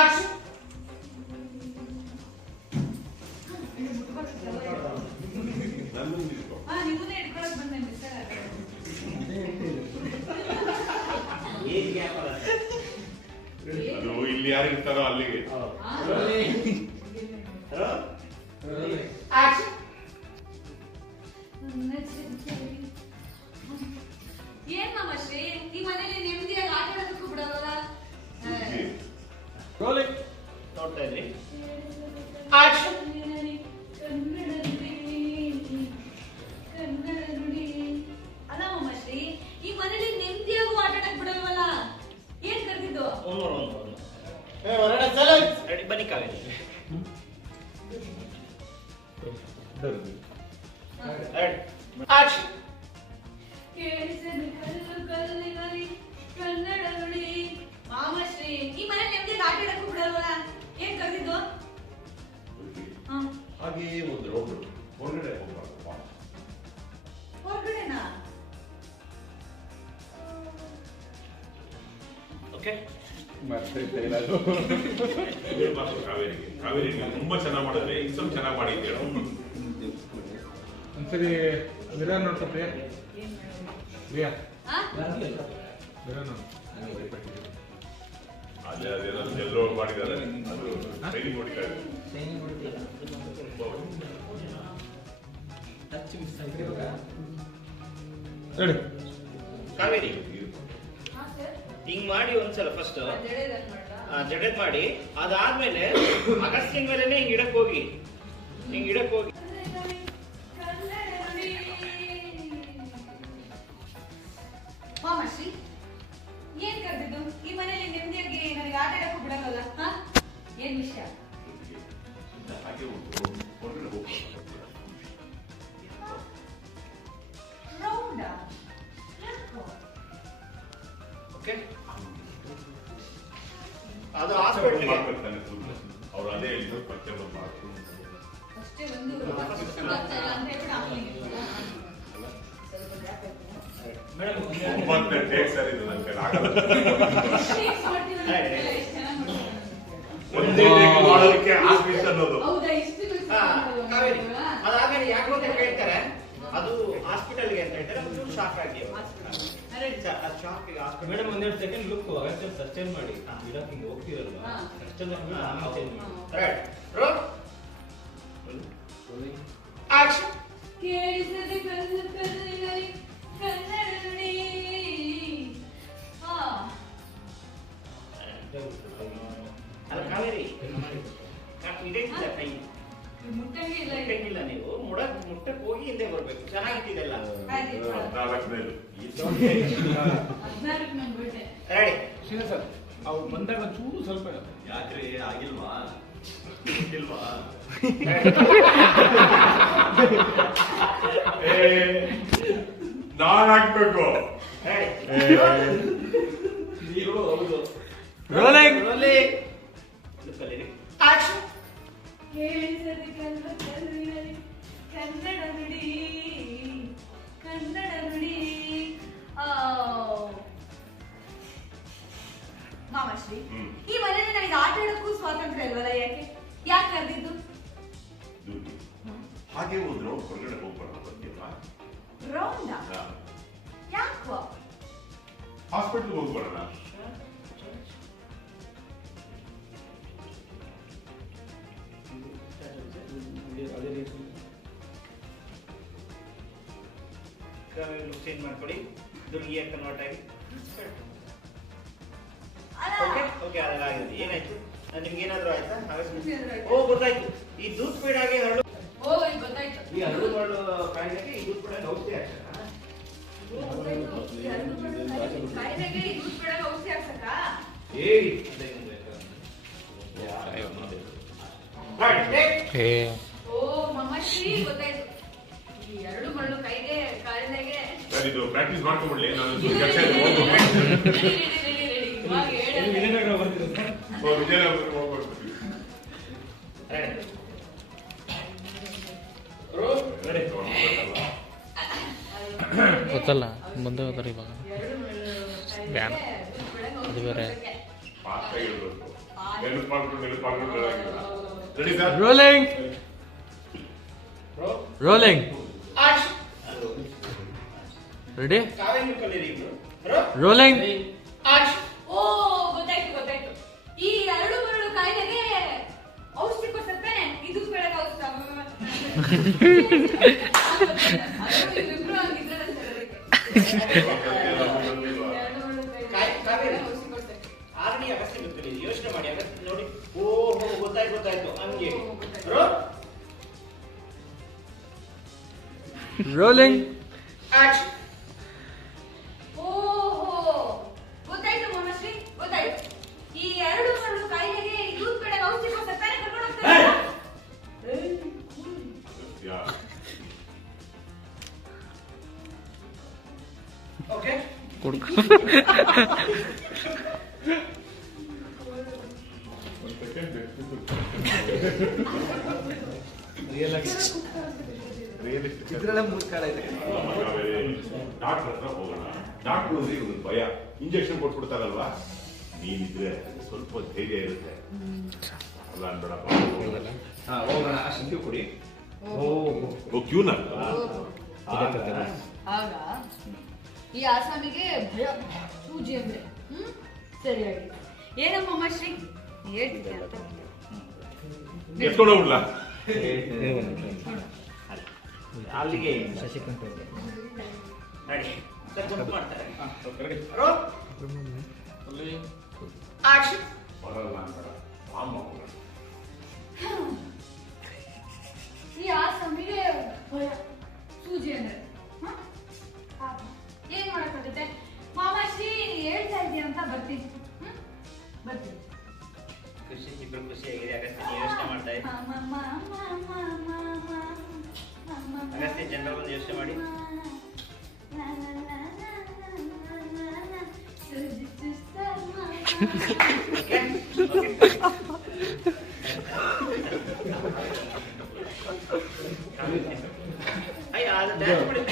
Action. ಅದು ಇಲ್ಲಿ ಯಾರು ಇರ್ತಾರೋ ಅಲ್ಲಿಗೆ. ಆಕ್ಷನ್. ಏನ್ ಮಾಮಶ್ರೀ ಈ ಮನೇಲಿ ನೆಮ್ಮದಿಯಾಗಿ ಆಟ ಆಡೋದಕ್ಕೂ ಬಿಡಲ್ವಲ್ಲ? ನೋಡ್ತಾ ಇದ್ರಿ. ಆಕ್ಷನ್. ಅಲ್ಲ ಮಾಮಶ್ರೀ ಈ ಮನೇಲಿ ನೆಮ್ಮದಿಯಾಗೂ ಆಟ ಆಡಕ್ ಬಿಡಲ್ವಲ್ಲ? ಏನ್ ಕರ್ದಿದ್ದು? ರೆಡಿ ಬನ್ನಿ ಕಾವೇರಿ. ಆಕ್ಷನ್. ಕೇಳಿಸಲು ಕಲ್ಲು ಕಲ್ಲಿನಲ್ಲಿ ಕನ್ನಡ ನುಡಿ. ಮಾಮಶ್ರೀ ಈ ಮನೇಲಿ ನೆಮ್ಮದಿಯಾಗಿ ಆಟ ಆಡಕ್ಕೂ ಬಿಡಲ್ವಲ್ಲ? ಏನ್ ಕರ್ದಿದ್ದು? ಹಾಗೆ ಒಂದು ರೋಡ್ ಹೊರಗಡೆ ಹೋಗ್ಬಾರ್ದು. ಹೊರಗಡೆನಾ? ಓಕೆ ಕಾವೇರಿಗೆ ಕಾವೇರಿ ನೀವು ತುಂಬಾ ಚೆನ್ನಾಗಿ ಮಾಡಿದ್ರೆ ಈಗ ಸ್ವಲ್ಪ ಚೆನ್ನಾಗಿ ಮಾಡಿದ್ದೀರ. ಒಂದ್ಸರಿ ವಿರಾ ನೋಡ್ಕೊ ಪ್ರಿಯಾ. ಪ್ರಿಯಾ ವಿರಾ ನೋಡು. ಅಲ್ಲೇ ಅದೇನೋ ಎಲ್ಲೋ ಮಾಡಿದ್ದಾರೆ ಅದು ಟ್ರೈನಿಂಗ್ ಹೊಡಿತಾರೆ. ಹೇಳಿ ಕಾವೇರಿ ಹಿಂಗ್ ಮಾಡಿ ಒಂದ್ಸಲ ಫಸ್ಟ್ ಜಡೆದ್ ಮಾಡಿ ಅದಾದ್ಮೇಲೆ ಅಗಸ್ತ್ಯನ್ ಮೇಲೆನೆ ಹಿಂಗ್ ಇಡಕ್ ಹೋಗಿ ಮಾಮಶ್ರೀ ಏನ್ ಕರ್ದಿದ್ದು? ಈ ಮನೇಲಿ ನೆಮ್ಮದಿಯಾಗಿ ನನಗೆ ಆಟ ಆಡಕ್ಕೂ ಬಿಡಲ್ಲ. ಏನ್ ವಿಷಯ? ಹಾಗೆ ಒಂದು ಹೊರಗಡೆ ಹೋಗ್ಬಾರ್ದು. ರೌಂಡಾ? ಓಕೆ ಅದು ಹಾಸ್ಪಿಟಲ್ ಅವ್ರು ಅದೇ ಹೇಳಿದ್ರು ಪ್ರತಿಯೊಂದು ಮಾಡ್ತಾರೆ. ಅಷ್ಟೇ ಒಂದು ಅಂತ ಹೇಳ್ಬಿಟ್ಟು ಆಮೇಲೆ ಒಂಬತ್ತನೇ ಟೇಕ್ ಸರ್ ಇದು ನನ್ನ ಕೈಲಿ ಆಗಲ್ಲ. ಒಂದೇ ಟೇಕ್ ಮಾಡೋದಕ್ಕೆ ಆಸ್ಪೀಸ್ ಅನ್ನೋದು. ಕಾವೇರಿ ಅದಾದ್ಮೇಲೆ ಯಾಕೋ ಅಂತ ಹೇಳ್ತಾರೆ ಅದು ಹಾಸ್ಪಿಟಲ್ಗೆ ಅಂತ ಹೇಳ್ತಾರೆ. ಅದು ಶಾಕ್ ಆಗಿ ಮೇಡಮ್ ಒಂದೆರಡು ಸೆಕೆಂಡ್ ಲುಕ್ ಚೇಂಜ್ ಮಾಡಿ ಗಿಡಕ್ಕೆ ಹಿಂಗೆ ಹೋಗ್ತಿರಲ್ವಾ ಅಷ್ಟೆಲ್ಲ ಚೇಂಜ್ ಮಾಡಿ. ಆಕ್ಷನ್. ಕೇಳಿಸದೆ ಕಲ್ಲು ಕಲ್ಲಿನಲ್ಲಿ ಕನ್ನಡ ನುಡಿ. ಅಲ್ಲ ಕಾವೇರಿ ಇದೇ ಕೈ ಮುಟ್ಟಂಗೆ ಇಲ್ಲ. ಮುಟ್ಟಂಗಿಲ್ಲ. ನೀವು ಮುಟ್ಟಕ್ಕೆ ಹೋಗಿ ಹಿಂದೆ ಬರ್ಬೇಕು. ಚೆನ್ನಾಗಿಟ್ಟಿದೆಲ್ಲ. ನಾಲ್ಕನೇದು 14 ನಂಗೆ ಬಿಟ್ಟೆ. ರೆಡಿ ಶ್ರೀನಿವಾಸ್ ಸರ್ ಅವ್ರು ಬಂದಾಗ ಚೂರು ಸ್ವಲ್ಪ ಯಾಕ್ರಿ ಆಗಿಲ್ವಾ ಇಲ್ವಾ ನಾನ್ ಹಾಕ್ಬೇಕು. ನೀವು ಹೌದು ಆಕ್ಷನ್. ಕೇಳಿಸದೆ ಕಲ್ಲು ಕಲ್ಲಿನಲ್ಲಿ ಕನ್ನಡ ನುಡಿ ಕನ್ನಡ ನುಡಿ. ಮಾಮಶ್ರೀ ಈ ಮನೆಯಲ್ಲಿ ನನಗೆ ಆಟ ಆಡಕ್ಕೂ ಸ್ವಾತಂತ್ರ್ಯ ಇಲ್ವಲ್ಲ? ಯಾಕೆ ಕರೆದಿದ್ದು? ಹಾಗೆ ಒಂದು ರೌಂಡ್ ಹೊರಗಡೆ ಹೋಗ್ಬಾರ್ದು. ಗೊತ್ತಿಲ್ವಾ? ರೌಂಡಾ? ಯಾಕೋ? ಹಾಸ್ಪಿಟಲ್ ಹೋಗ್ಬಾರಣ. ಚೇಂಜ್ ಮಾಡ್ಕೊಡಿ. ದುರ್ಗಿ ಕನ್ವರ್ಟ್ ಆಗಿ ಓಕೆ ಅದೆಲ್ಲ ಆಗಿದೆ. ಏನಾಯ್ತು? ನಿಮ್ಗೆ ಏನಾದ್ರು ಆಯ್ತಾ? ಓ ಗೊತ್ತಾಯ್ತು. ಈ ದೂತ್ ಪೀಡ್ ಆಗಿ ಹರಡು. ಓ ಈಗ ಗೊತ್ತಾಯ್ತು. ಈ ಹರಡು ಕಾಯಿಲೆಗೆ ಈ ದೂತ್ ಪೀಡ್ ಔಷಧಿ ಹಾಕ್ತಾರ. ಕಾಯಿಲೆಗೆ ಈ ದೂತ್ ಪೀಡ್ ಔಷಧಿ ಹಾಕ್ಸಕ್ಕ? ಓ ಮಾಮಶ್ರೀ ಗೊತ್ತಾಯ್ತು. ಈ ಎರಡು ಮರಳು ಕೈಗೆ ಕಾಯಿಲೆಗೆ ಇದು ಪ್ರಾಕ್ಟೀಸ್ ಮಾಡ್ಕೊಂಡ್ಬಿಡ್ಲಿ. ನಾನು ಕೆಲಸ ವಿಜಯನಗರ ಬರ್ತಿರುತ್ತೆ. ವಿಜಯನಗರ ಹೋಗ್ಬಿಡ್ತೀವಿ. ಗೊತ್ತಲ್ಲ ಮುಂದೆ ಹೋದ್ರೆ ಇವಾಗ ಬ್ಯಾನ್ ಅದು ಬೇರೆ. ಫಾಸ್ಟ್ ಆಗಿರ್ಬೇಕು. Ready sir rolling rolling ready Kaveri ಕಲೀರಿ ಇಬ್ರು ರೋಲಿಂಗ್ ಓ ಗೊತ್ತಾಯ್ತು ಈ ಎರಡು ಮರಳು ಕಾಯಿಲೆಗೆ ಔಷಧಿ ಕೊಡ್ತಾರೆ ಇದು ಬೆಳಗ್ಗೆ ಔಷಧ ಇಬ್ರು ಹಂಗಿದ್ರೆ ಆಲ್ರೆಡಿ ಅಗಸ್ತ್ಯ ಗೊತ್ತಿಲ್ಲ ಯೋಚನೆ ಮಾಡಿ ಅಗಸ್ತ್ಯ ನೋಡಿ ಓಹೋ ಗೊತ್ತಾಯ್ತು ಹಂಗೆ ರೋ ರೋಲಿಂಗ್ ಓಹೋ ಗೊತ್ತಾಯ್ತು ಮೋನಶ್ರೀ ಗೊತ್ತಾಯ್ತು ಈ ಎರಡು ಮರಳು ಕಾಯಿಲೆಗೆ ಇದು ಬೆಳಗ್ಗೆ ಔಷಧಿ ಕೊಡ್ತಾರೆ ಕರ್ಕೊಂಡು ಹೋಗ್ತಾರೆ ಓಕೆ ಡಾಕ್ಟರ್ ಹತ್ರ ಹೋಗೋಣ ಡಾಕ್ಟರ್ ಅಂದ್ರೆ ಒಂದು ಭಯ ಇಂಜೆಕ್ಷನ್ ಕೊಟ್ಬಿಡ್ತಾರಲ್ವಾ ನೀನಿದ್ರೆ ಸ್ವಲ್ಪ ಧೈರ್ಯ ಇರುತ್ತೆ ಅಲ್ಲ ಅನ್ಬೇಡಪ್ಪ ಹೋಗೋಣ ಅಷ್ಟು ಕೊಡಿ ಕ್ಯೂನ ಆಗ ಈ ಆಸಾಮಿಗೆ ಭಯ ಸೂಜಿ ಅಂದ್ರೆ ಸರಿಯಾಗಿ ಏನಮ್ಮ ಶ್ರೀ ಹೇಳ್ತಿದ್ದೆ ಅಂತ ಎತ್ಕೊಂಡು ಹೋಗ್ಬಿಡ್ಲಾ ಅಲ್ಲಿಗೆ ಶಶಿಕಾಂತ್ ಅವರು ನಡಿ ಸರ್ ಗುಂಪು ಮಾಡ್ತಾರೆ ಬರಲ್ಲ ಅನ್ಬೇಡ ಬಾಂಬ್ ಹಾಕೋಣ ಈ ಆಸಾಮಿಗೆ ಭಯ ಸೂಜಿ ಅಂದ್ರೆ ಪಾಪ ಏನ್ ಮಾಡಕ್ಕಾಗುತ್ತೆ ಮಾಮಾಶ್ರೀ ಹೇಳ್ತಾ ಇದೀಯ ಅಂತ ಬರ್ತೀನಿ ಬರ್ತೀನಿ ಇಬ್ರು ಖುಷಿಯಾಗಿದೆ ಅಗಸ್ತ್ಯ ಯೋಚನೆ ಮಾಡ್ತಾ ಇದ್ದೆ ಅಗಸ್ತ್ಯ ಜನರ ಒಂದು ಯೋಚನೆ ಮಾಡಿ ಅಯ್ಯ ಅದು ಡ್ಯಾನ್ಸ್ ಮಾಡಿ